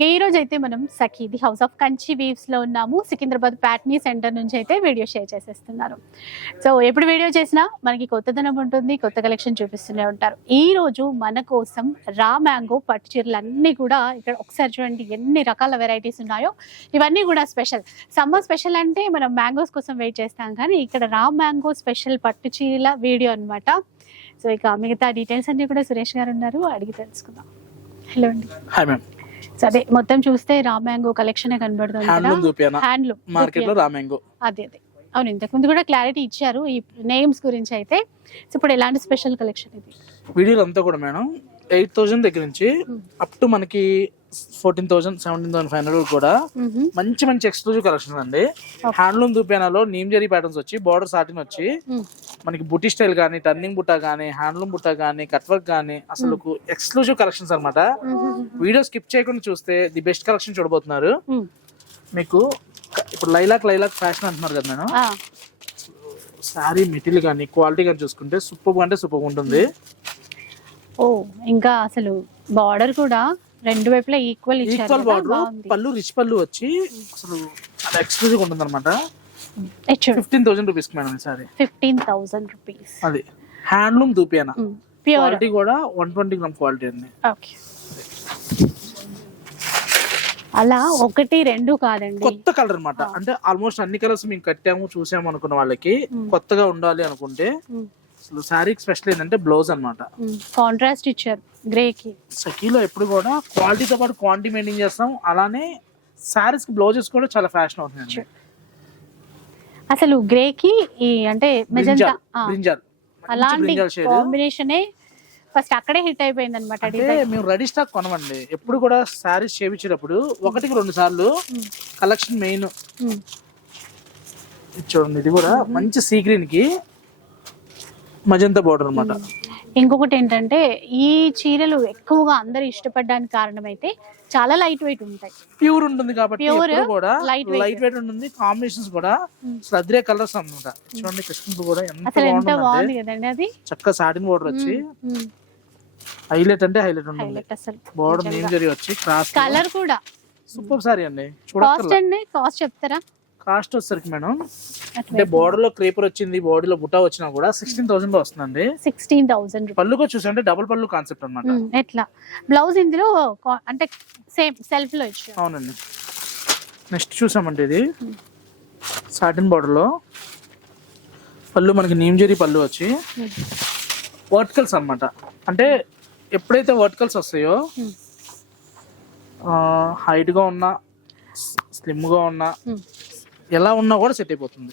ఇక ఈ రోజు అయితే మనం Sakhi the house of Kanchi వీవ్స్లో ఉన్నాము. సికింద్రాబాద్ ప్యాట్నీ సెంటర్ నుంచి అయితే వీడియో షేర్ చేసేస్తున్నారు. సో ఎప్పుడు వీడియో చేసినా మనకి కొత్తదనం ఉంటుంది కొత్త కలెక్షన్ చూపిస్తూనే ఉంటారు. ఈ రోజు మన కోసం రా మ్యాంగో పట్టు చీరలు అన్నీ కూడా ఇక్కడ ఒకసారి చూడండి ఎన్ని రకాల వెరైటీస్ ఉన్నాయో. ఇవన్నీ కూడా స్పెషల్. సమ్మర్ స్పెషల్ అంటే మనం మ్యాంగోస్ కోసం వెయిట్ చేస్తాం కానీ ఇక్కడ రా మ్యాంగో స్పెషల్ పట్టు చీరల వీడియో అన్నమాట. సో ఇక మిగతా డీటెయిల్స్ అన్ని కూడా సురేష్ గారు ఉన్నారు అడిగి తెలుసుకుందాం. హలో అండి. హాయ్ మ్యామ్ అదే మొత్తం చూస్తే రా మ్యాంగో కలెక్షన్ కనబడుతుంది హ్యాండ్లూమ్ మార్కెట్లో రామ్యాంగో అదే అదే. అవును ఇంతకు ముందు కూడా క్లారిటీ ఇచ్చారు. ఈ నేమ్స్ గురించి అయితే. ఇప్పుడు ఎలాంటి స్పెషల్ కలెక్షన్ ఇది? వీడియోలు అంతా కూడా మేడం ఎయిట్ థౌసండ్ దగ్గర నుంచి. అప్ టు మనకి fourteen thousand seventeen thousand five hundred కూడా. మంచి మంచి ఎక్స్క్లూజివ్ కలెక్షన్ అండి. హ్యాండ్లూమ్ దూపియానాలో నీమ్ జరీ ప్యాటర్న్స్ వచ్చి బార్డర్ సాటిన్ వచ్చి. మనకి బుట్టి స్టైల్ కానీ టర్నింగ్ బుట్ట కానీ హ్యాండ్లూమ్ బుట్ట కానీ కట్ వర్క్ కానీ అసలు ఎక్స్క్లూజివ్ కలెక్షన్స్ అన్నమాట. మ్హూ. వీడియో స్కిప్ చేయకుండా చూస్తే ది బెస్ట్ కలెక్షన్ చూడబోతున్నారు. మీకు ఇప్పుడు లైలాక్ లైలాక్ ఫ్యాషన్ అంటున్నారు కదా ఆ, శారీ మెటీరియల్ కానీ క్వాలిటీ కానీ చూసుకుంటే సూపర్ అంటే సూపర్ ఉంటుంది. ఓ ఇంకా అసలు బార్డర్ కూడా రెండు వైపులా ఈక్వల్ ఇచ్చారు ఈక్వల్ బార్డర్ పళ్ళు రిచ్ పళ్ళు వచ్చి అసలు చాలా ఎక్స్క్లూజివ్ ఉంటుంది అనమాట ఫిఫ్టీన్ థౌసండ్ రూపీస్ మేడం ఈసారి ఫిఫ్టీన్ థౌసండ్ రూపీస్ అది. హ్యాండ్లూమ్ దూపియానా? ప్యూర్ క్వాలిటీ కూడా వన్ ట్వంటీ గ్రామ్ క్వాలిటీ అండి ఓకే. అలా ఒకటి రెండు కాదండి. కొత్త కలర్ అన్నమాట. అంటే ఆల్మోస్ట్ అన్ని కలర్స్ మేము కట్టాము చూసాము అనుకున్న వాళ్ళకి. కొత్తగా ఉండాలి అనుకుంటే అసలు శారీకి స్పెషల్ ఏంటంటే బ్లౌజ్ అన్నమాట. కాంట్రాస్ట్ ఇచ్చారు గ్రే కి. సఖీలో ఎప్పుడు కూడా క్వాలిటీతో పాటు క్వాంటిటీ మెయింటైన్ చేస్తాం. అలానే శారీస్కి బ్లౌజెస్ కూడా చాలా ఫ్యాషన్ అవుతుంది Sure. అసలు గ్రే కి ఈ అంటే మెజంతా బ్రింజాల్ అలాంటి కాంబినేషనే ఫస్ట్ అక్కడే హిట్ అయిపోయింది అనమాట అంటే మేము రెడీ స్టాక్ కొనమండి. ఎప్పుడు కూడా శారీస్ చేపించేటప్పుడు ఒకటికి రెండు సార్లు కలెక్షన్ మెయిన్ చూడండి ఇది కూడా మంచి సీ గ్రీన్కి మజంతా బోర్డర్ అన్నమాట. ఇంకొకటి ఏంటంటే ఈ చీరలు ఎక్కువగా అందరు ఇష్టపడడానికి కారణం అయితే చాలా లైట్ వెయిట్ ఉంటాయి. ప్యూర్ ఉంటుంది కాబట్టి ఎప్పుడు కూడా weight. లైట్ వెయిట్ ఉంటుంది. కాంబినేషన్స్ కూడా అసలు అదిరే కలర్స్ అన్నమాట. చూడండి కృష్ణ కూడా అసలు ఎంత బాగుంది కదండి అది? చక్కగా సాటిన్ బోర్డర్ వచ్చి హైలైట్ అంటే హైలైట్ ఉంటుంది. అసలు బోర్డర్ నేమ్ జరి వచ్చి క్రాస్ కలర్ కూడా. సూపర్ సారీ అండి. కాస్ట్ చూడక్కర్లా. అండి కాస్ట్ చెప్తారా? కాస్ట్ వచ్చేసరికి మేడం. అంటే బోర్డర్లో క్రేపర్ వచ్చింది బాడీలో బుట్టా వచ్చినా కూడా సిక్స్టీన్ థౌసండ్లో వస్తుందండి. సిక్స్టీన్ థౌసండ్ పళ్ళుగా చూసంటే డబుల్ పళ్ళు కాన్సెప్ట్ అన్నమాట. ఎట్లా? బ్లౌజ్ ఇందులో అంటే సేమ్ సెల్ఫ్లో ఇచ్చారు. అవునండి. నెక్స్ట్ చూసామంటే ఇది. సాటిన్ బార్డర్లో పళ్ళు మనకి నీమ్జరీ పళ్ళు వచ్చి. వర్టికల్స్ అన్నమాట. అంటే ఎప్పుడైతే వర్టికల్స్ వస్తాయో Hmm. హైట్గా ఉన్నా స్లిమ్గా ఉన్నా. ఎలా ఉన్నా కూడా సెట్ అయిపోతుంది.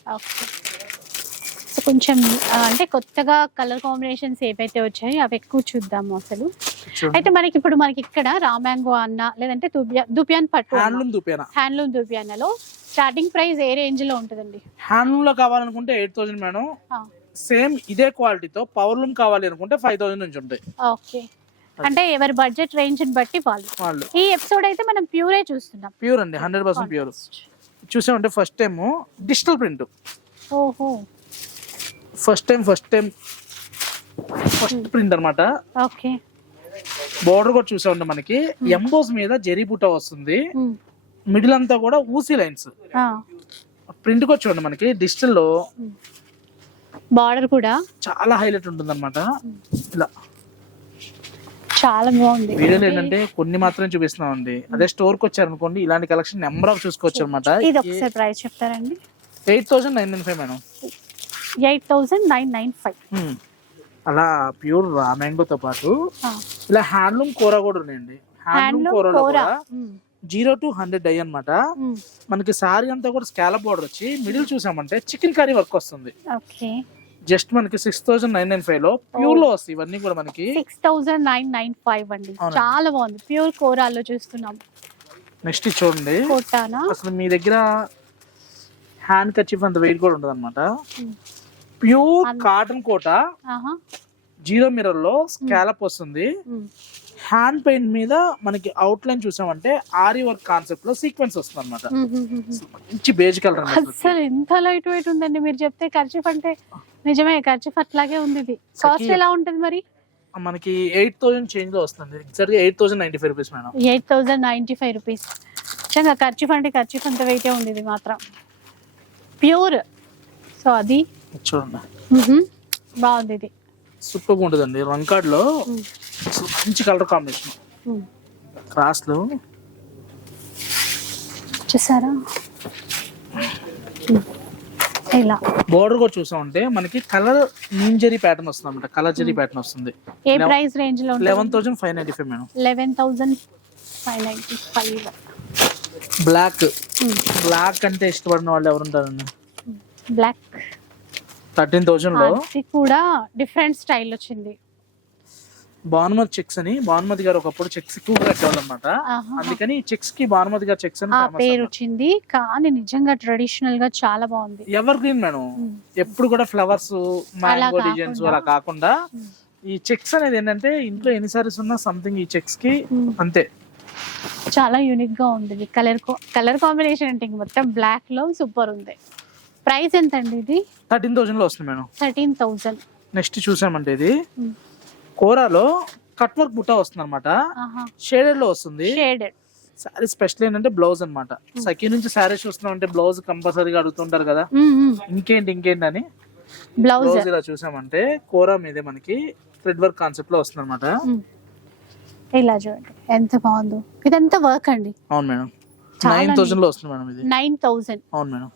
సో కొంచెం అంటే కొత్తగా కలర్ కాంబినేషన్స్ ఏవైతే వచ్చాయో అవి ఎక్కువ చూద్దాము అసలు. అయితే మనకి ఇప్పుడు మనకి ఇక్కడ రామాంగో అన్న లేదంటే దుబ్యాన్ పట్టు హ్యాండ్లూమ్ దూపేనా హ్యాండ్లూమ్ దుబ్యానలో స్టార్టింగ్ ప్రైస్ ఏ రేంజ్లో ఉంటుందండి? హ్యాండ్లూమ్లో కావాలనుకుంటే ఎయిట్ థౌసండ్ మేడం. సేమ్ ఇదే క్వాలిటీతో పవర్ లూమ్ కావాలి అనుకుంటే ఫైవ్ థౌసండ్ నుంచి ఉంటాయి. ఓకే. అంటే ఎవరి బడ్జెట్ రేంజ్ని బట్టి వాళ్ళు. వాళ్ళు. ఈ ఎపిసోడ్ అయితే మనం ప్యూరే చూస్తున్నాం. ప్యూర్ అండి హండ్రెడ్ పర్సెంట్ ప్యూర్. చూసామంటే ఫస్ట్ టైం డిజిటల్ ప్రింట్. ఓహో. First time first time first print అన్నమాట. ఓకే. బోర్డర్ కూడా చూసామంటే మనకి ఎంబోస్ మీద జరీ బుట్ట వస్తుంది. మిడిల్ అంతా కూడా ఊసీ లైన్స్. ప్రింట్ కూడా చూడండి మనకి డిజిటల్లో బార్డర్ కూడా? చాలా హైలైట్ ఉంటుంది అనమాట ఇలా. చాలా బాగుంది. వీడియోలో ఏంటంటే కొన్ని మాత్రమే చూపిస్తున్నాం అండి అదే స్టోర్కి వచ్చారనుకోండి ఇలాంటి కలెక్షన్ నెంబర్ ఆఫ్ చూసుకోవచ్చు అనమాట ఇది ఒకసారి ప్రైస్ చెప్తారండి. Eight thousand nine nine five madam. Eight thousand nine nine five. అలా ప్యూర్ మ్యాంగోతో పాటు. ఇలా హ్యాండ్లూమ్ కూర కూడా ఉన్నాయండి. హ్యాండ్లూమ్ కూరలో కూర. కూడా జీరో టు హండ్రెడ్ డై అనమాట మనకి సారీ అంతా కూడా స్కాలప్ బోర్డర్ వచ్చి మిడిల్ చూసామంటే చికెన్ కర్రీ వర్క్ వస్తుంది. ఓకే. జస్ట్ మనకి సిక్స్ థౌసండ్ నైన్ నైన్ ఫైవ్లో ప్యూర్లో వస్తాయి ఇవన్నీ కూడా మనకి. Six thousand nine nine five అండి. చాలా బాగుంది. ప్యూర్ కోరాల్లో చూస్తున్నాం. నెక్స్ట్ చూడండి. అసలు మీ దగ్గర హ్యాండ్ కర్చీఫ్ అంత వెయిట్ కూడా ఉండదు అనమాట Hmm. Pure cotton Kota zero మిర్రర్లో స్కాలప్ వస్తుంది. ఉమ్. హ్యాండ్ పెయింట్ మీద మనకి అవుట్ లైన్ చూసామంటే ఆరి వర్క్ కాన్సెప్ట్లో సీక్వెన్స్ వస్తుంది అనమాట మంచి బేజ్ కలర్ అసలు ఎంత లైట్ వెయిట్ ఉందండి మీరు చెప్తే ఖర్చు అంటే నిజమే ఖర్చు అట్లాగే ఉంది ఇది కాస్ట్ ఎలా ఉంటుంది మరి? మనకి ఎయిట్ థౌసండ్ చేంజ్లో వస్తుంది. Exact eight thousand ninety five rupees madam. Eight thousand ninety five rupees. నిజంగా ఖర్చు అంటే ఖర్చు అంత వెయిటే ఉంది ఇది మాత్రం. ప్యూర్. సో అది. చూడండి. బాగుంది ఇది సూపర్ ఉంటుందండి. రంకాడ్లో మంచి కలర్ కాంబినేషన్. మ్. క్రాస్లో చూసారా. ఇలా. బోర్డర్ కూడా చూసామంటే మనకి కలర్ నీమ్ జరీ ప్యాటర్న్ వస్తుంది అనమాట కలర్ జరీ ప్యాటర్న్ వస్తుంది. ఏ ప్రైస్ రేంజ్లో eleven thousand five ninety five madam. Eleven thousand five ninety five. Black. Black అంటే ఇష్టపడిన వాళ్ళు ఎవరు ఉంటారండి? బ్లాక్. థర్టీన్ థౌసండ్లో కూడా డిఫరెంట్ స్టైల్ వచ్చింది. భానుమతి చెక్స్ అని భానుమతి గారు ఒకప్పుడు చెక్స్ ఎక్కువగా కట్టేవాళ్ళు అనమాట. అందుకని చెక్స్కి భానుమతి గారు చెక్స్ అని పేరు. వచ్చింది కానీ నిజంగా ట్రెడిషనల్గా చాలా బాగుంది ఎవర్ గ్రీన్ మేడం. ఎప్పుడు కూడా ఫ్లవర్స్ మ్యాంగో. డిజైన్స్ అలా కాకుండా. ఈ చెక్స్ అనేది ఏంటంటే ఇంట్లో ఎన్ని సారీస్ ఉన్నా సంథింగ్ ఈ చెక్స్కి. అంతే చాలా యూనిక్గా ఉంది కలర్ కలర్ కాంబినేషన్ అంటే మొత్తం బ్లాక్లో సూపర్ ఉంది ప్రైస్ ఎంత అండి ఇది థర్టీన్ థౌసండ్లో వస్తుంది మేడం థర్టీన్ థౌజండ్ నెక్స్ట్ చూసామంటే ఇది కోరాలో కట్ వర్క్ బుట్ట వస్తుంది అనమాట షేడెడ్లో వస్తుంది. షేడెడ్. సారీ స్పెషల్ ఏంటంటే బ్లౌజ్ అన్నమాట. సఖీ నుంచి సారీస్ చూస్తున్నాం అంటే బ్లౌజ్ కంపల్సరీగా అడుగుతుంటారు కదా. ఇంకేంటి ఇంకేంటి అని బ్లౌజ్. ఇలా చూసామంటే కోరా మీదే మనకి థ్రెడ్ వర్క్ కాన్సెప్ట్లో వస్తుంది అనమాట ఇలా చూడండి. ఎంత బాగుందో. ఇదంతా వర్క్ అండి. అవును మేడం. నైన్ థౌసండ్లో వస్తుంది మేడం ఇది. Nine thousand. అవును మేడం.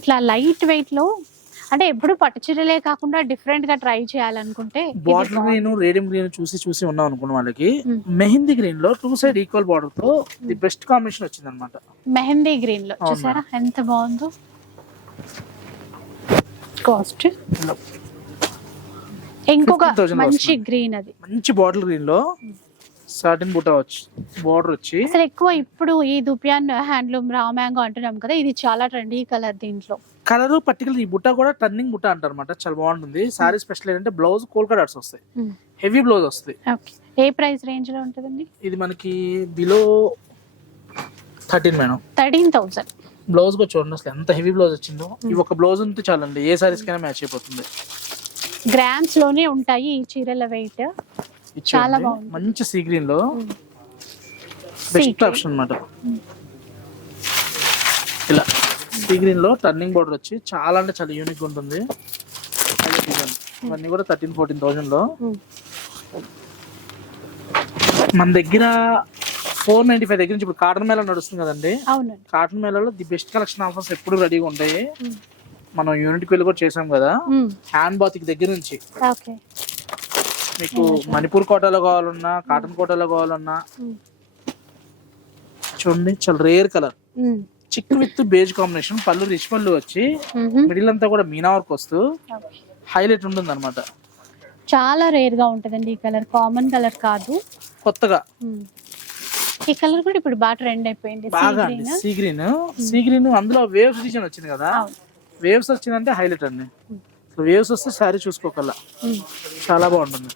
ఇట్లా లైట్ వెయిట్లో అంటే ఎప్పుడు పట్టు చీరలే కాకుండా డిఫరెంట్గా ట్రై చేయాలనుకుంటే బాటిల్. గ్రీన్ రేడియం గ్రీన్ చూసి చూసి ఉన్నాం అనుకున్న వాళ్ళకి Hmm. మెహందీ గ్రీన్లో టూ సైడ్ ఈక్వల్ బార్డర్తో ది బెస్ట్ కాంబినేషన్ వచ్చింది అనమాట మెహందీ గ్రీన్లో చూసారా? ఎంత బాగుందో. కాస్ట్ ఇంకొక 15,000 లో మంచి. గ్రీన్ అది. మంచి బాటిల్ గ్రీన్లో సాటిన్ బుట్ట వచ్చి బార్డర్ వచ్చి అసలు ఎక్కువ ఇప్పుడు ఈ దుపియాన్ హ్యాండ్లూమ్ రా మ్యాంగో అంటున్నాం కదా ఇది చాలా ట్రెండీ కలర్ దీంట్లో. కలర్ పర్టికులర్ ఈ బుట్ట కూడా టర్నింగ్ బుట్ట అంటారు అనమాట చాలా బాగుంటుంది. సారీ స్పెషల్ ఏంటంటే బ్లౌజ్ కోల్కా డాట్స్ వస్తాయి. హెవీ బ్లౌజ్ వస్తాయి. ఏ ప్రైస్ రేంజ్లో ఉంటుందండి? ఇది మనకి below thirteen madam. Thirteen thousand. Blouse కూడా చూడండి అసలు ఎంత హెవీ బ్లౌజ్ వచ్చిందో. ఈ ఒక బ్లౌజ్ ఉంటే చాలండి. ఏ సారీస్ కైనా మ్యాచ్ అయిపోతుంది. గ్రామ్స్లోనే ఉంటాయి ఈ చీరల వెయిట్ చాలా. బాగుంది. మంచి సీ గ్రీన్లో బెస్ట్ green. ఆప్షన్ అన్నమాట. ఇలా. సీ గ్రీన్లో టర్నింగ్ బోర్డర్ వచ్చి చాలా అంటే చాలా యూనిక్ ఉంటుంది. ఇవన్నీ కూడా థర్టీన్ ఫోర్టీన్ థౌసండ్లో. మన దగ్గర ఫోర్ నైన్టీ ఫైవ్ దగ్గర నుంచి ఇప్పుడు కాటన్ మేళ నడుస్తుంది కదండి. కాటన్ మేళలో ది బెస్ట్ కలెక్షన్ ఆఫర్స్ ఎప్పుడు రెడీగా ఉంటాయి. మనం యూనిట్కి వెళ్ళి కూడా చేసాం కదా. హ్యాండ్ బాతిక్ దగ్గర నుంచి. మీకు మణిపూర్ కోటలో కావాలన్నా కాటన్ కోటలో కావాలన్నా. చూడండి చాలా rare colour chic with beige combination పళ్ళు రిచ్ పళ్ళు వచ్చి మిడిల్ అంతా కూడా మీనా వర్క్ వస్తూ హైలైట్ ఉంటుంది అనమాట చాలా రేర్గా ఉంటదండి ఈ కలర్. కామన్ కలర్ కాదు. కొత్తగా. ఈ కలర్ కూడా ఇప్పుడు బాగా ట్రెండ్ అయిపోయింది. బాగా. సీ గ్రీన్ సీ గ్రీన్ అందులో వేవ్స్ డిజైన్ వచ్చింది కదా. వేవ్స్ వచ్చిందంటే హైలైట్ అండి. వేవ్స్ వస్తే శారీ చూసుకోకల్లా. చాలా బాగుంటుంది.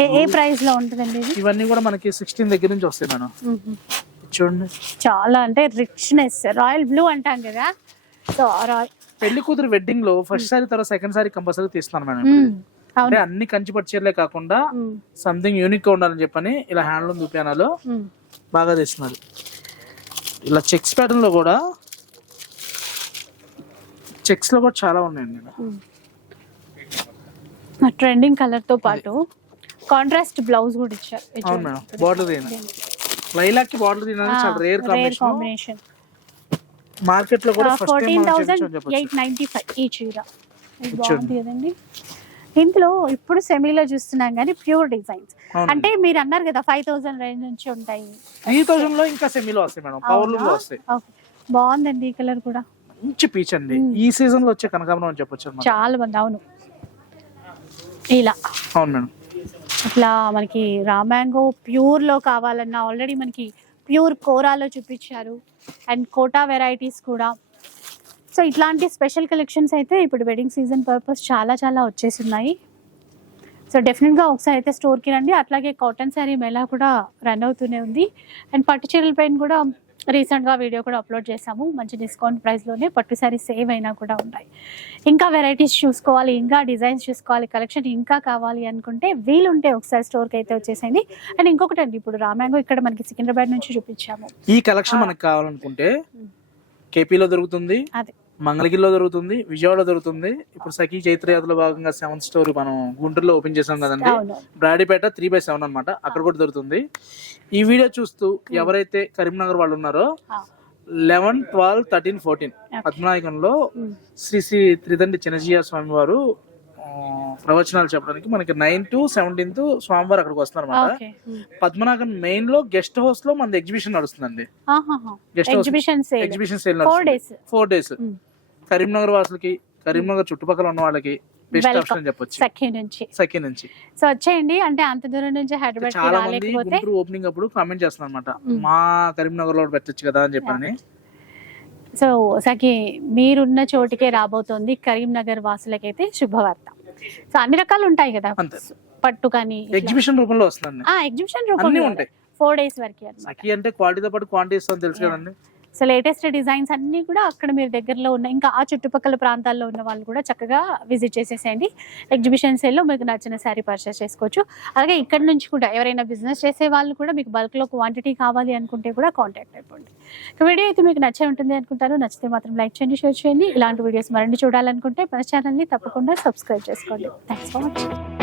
ఏ ఏ ప్రైస్లో ఉంటుందండి ఇవన్నీ కూడా మనకి సిక్స్టీన్ దగ్గర నుంచి వస్తాయి మేడం. చూడండి చాలా అంటే రిచ్నెస్ రాయల్ బ్లూ అంటాం కదా. సో రాయల్ పెళ్ళి కూతురు వెడ్డింగ్లో ఫస్ట్ సారీ తర్వాత సెకండ్ సారీ కంపల్సరీ తీస్తున్నాను మేడం. అవును అంటే అన్ని కంచి పట్టు కాకుండా. సంథింగ్ యూనిక్గా ఉండాలని చెప్పని ఇలా హ్యాండ్లూమ్ దుకాణాలు. బాగా తీస్తున్నారు. ఇలా చెక్స్ ప్యాటర్న్లో కూడా చెక్స్లో కూడా చాలా ఉన్నాయండి. ట్రెండింగ్ కలర్తో పాటు కాంట్రాస్ట్ బ్లౌజ్ కూడా ఇచ్చారు. అవును మేడం. బార్డర్ లైలాక్కి గ్రీన్ అనేది చాలా రేర్ కాంబినేషన్ మార్కెట్లో కూడా first time eight ninety five ఈ చీర. బాగుంది కదండి. ఇందులో ఇప్పుడు సెమీలో చూస్తున్నాం కానీ ప్యూర్ డిజైన్స్. అంటే మీరు అన్నారు కదా ఫైవ్ థౌసండ్ రేంజ్ నుంచి ఉంటాయి. త్రీ థౌసండ్లో ఇంకా సెమీలో వస్తాయి మేడం. పవర్లో? వస్తాయి. బాగుందండి ఈ కలర్ కూడా. మంచి పీచ్ అండి. ఈ సీజన్లో వచ్చే కనకాంబరం అని చెప్పొచ్చు చాలా బాగుంది. అవును. ఇలా అవును మేడం. ఇట్లా మనకి రా మ్యాంగో ప్యూర్లో కావాలన్నా ఆల్రెడీ మనకి ప్యూర్ కోరాలో చూపించారు. అండ్ కోటా వెరైటీస్ కూడా. సో ఇట్లాంటి స్పెషల్ కలెక్షన్స్ అయితే ఇప్పుడు వెడ్డింగ్ సీజన్ పర్పస్ చాలా చాలా వచ్చేసి ఉన్నాయి సో డెఫినెట్గా ఒకసారి అయితే స్టోర్కి రండి. అట్లాగే కాటన్ శారీ మేళా కూడా రన్ అవుతూనే ఉంది. అండ్ పట్టు చీరల పైన కూడా రీసెంట్గా వీడియో కూడా అప్లోడ్ చేసాము మంచి డిస్కౌంట్ ప్రైస్లోనే పట్టు శారీ సేవ్ అయినా కూడా ఉన్నాయి ఇంకా వెరైటీస్ చూసుకోవాలి ఇంకా డిజైన్స్ చూసుకోవాలి కలెక్షన్ ఇంకా కావాలి అనుకుంటే వీలుంటే ఒకసారి స్టోర్కి అయితే వచ్చేసేయండి. అండ్ ఇంకొకటి అండి ఇప్పుడు రామాంగో ఇక్కడ మనకి సికింద్రాబాద్ నుంచి చూపించాము. ఈ కలెక్షన్ మనకు కావాలనుకుంటే కేపీలో దొరుకుతుంది. అదే. మంగళగిరిలో దొరుకుతుంది విజయవాడలో దొరుకుతుంది ఇప్పుడు సఖీ చైత్ర యాత్రలో భాగంగా సెవెంత్ స్టోర్ మనం గుంటూరులో ఓపెన్ చేసాం కదండి. బ్రాడీపేట త్రీ బై సెవెన్ అనమాట అక్కడ కూడా దొరుకుతుంది ఈ వీడియో చూస్తూ ఎవరైతే కరీంనగర్ వాళ్ళు ఉన్నారో. Eleven twelve thirteen fourteen. పద్మనాయకంలో um. Shri Shri Tridandi Chinna Jeeyar స్వామి వారు ప్రవచనాలు చెప్పడానికి మనకి నైన్ టు సెవెంటీన్త్ స్వామివారు అక్కడికి వస్తున్నారు అనమాట ఓకే. పద్మనాభన్ మెయిన్లో గెస్ట్ హౌస్లో మన ఎగ్జిబిషన్ నడుస్తుందండి. Guest house exhibition sale. Four days Karimnagar వాసులకి Karimnagar చుట్టుపక్కల ఉన్న వాళ్ళకి బెస్ట్. ఆప్షన్ చెప్పొచ్చు. సఖీ నుంచి. సఖి నుంచి. సో వచ్చేయండి. అంటే అంత దూరం నుంచి హైదరాబాద్ చాలా మంది రాలేకపోతే గుంటూరు ఓపెనింగ్ అప్పుడు కామెంట్ చేస్తున్నారు అనమాట మ్మ్. మా కరీంనగర్లో పెట్టొచ్చు కదా అని చెప్పని. సో సఖి మీరున్న చోటికే రాబోతోంది కరీంనగర్ వాసులకైతే శుభవార్త. సో అన్ని రకాలు ఉంటాయి కదా. పట్టు కానీ ఎగ్జిబిషన్ రూపంలో వస్తుందండి ఆ ఎగ్జిబిషన్ రూపంలో ఉంటాయి. ఫోర్ డేస్ వరకు సఖి అంటే క్వాలిటీతో పాటు క్వాంటిటీ ఇస్తుంది తెలుసు. కదండి. సో లేటెస్ట్ డిజైన్స్ అన్నీ కూడా అక్కడ మీరు దగ్గరలో ఉన్న ఇంకా ఆ చుట్టుపక్కల ప్రాంతాల్లో ఉన్న వాళ్ళు కూడా చక్కగా విజిట్ చేసేసేయండి. ఎగ్జిబిషన్ సేల్లో మీకు నచ్చిన శారీ పర్చేస్ చేసుకోవచ్చు. అలాగే ఇక్కడ నుంచి కూడా ఎవరైనా బిజినెస్ చేసే వాళ్ళు కూడా మీకు బల్క్లో క్వాంటిటీ కావాలి అనుకుంటే కూడా కాంటాక్ట్ అయిపోండి. వీడియో అయితే మీకు నచ్చే ఉంటుంది అనుకుంటాను. నచ్చితే మాత్రం లైక్ చేయండి షేర్ చేయండి. ఇలాంటి వీడియోస్ మరిన్ని చూడాలనుకుంటే మన ఛానల్ని తప్పకుండా సబ్స్క్రైబ్ చేసుకోండి. Thanks for watching